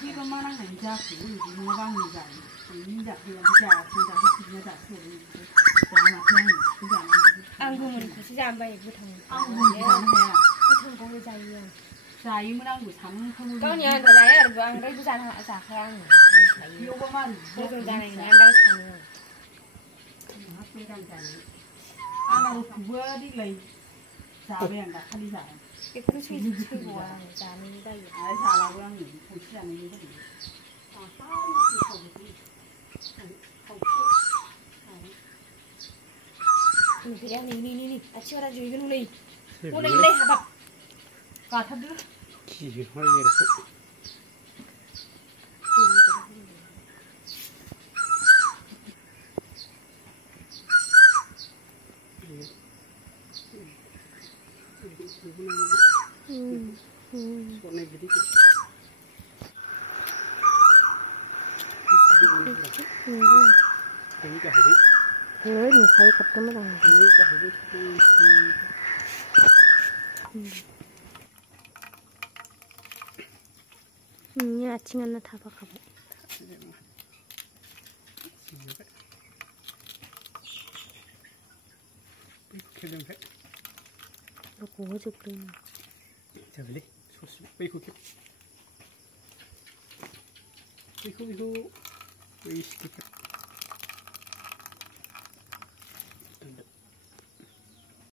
khi có mang năng hành ra thì nó vang người giải thì đặt thì làm giả thì đặt thì nó đặt thì giả mà theo cái giả ăn của mình cũng giả vậy cái thằng ăn mình làm thế à cái thằng có cái giải gì giải mới đang buổi sáng không có nhà rồi đấy là ăn đấy cái giải thằng giả khang yêu có mà cái cái giải này ăn đang thằng nó cái đang giải ăn nào cũng vừa đi lấy giả về ăn cả đi giải cái cứ chơi chơi của giả này đây ai giả là đang nghỉ không chơi này như thế nàyนี่อาชีพอะไรอยู่กันนู่นเลยแบบกอดทับด้วยขี้ห้อยเลยคนในวิดีโอนี่ก็เห็นเฮ้ยหนูใครกับตัวไม่ได้นี่ก็เห็นนี่อาชิงอันนั้นทับกับลูกหัวจุกเลยจะไปเลยไปคุยไปคุยไปคุย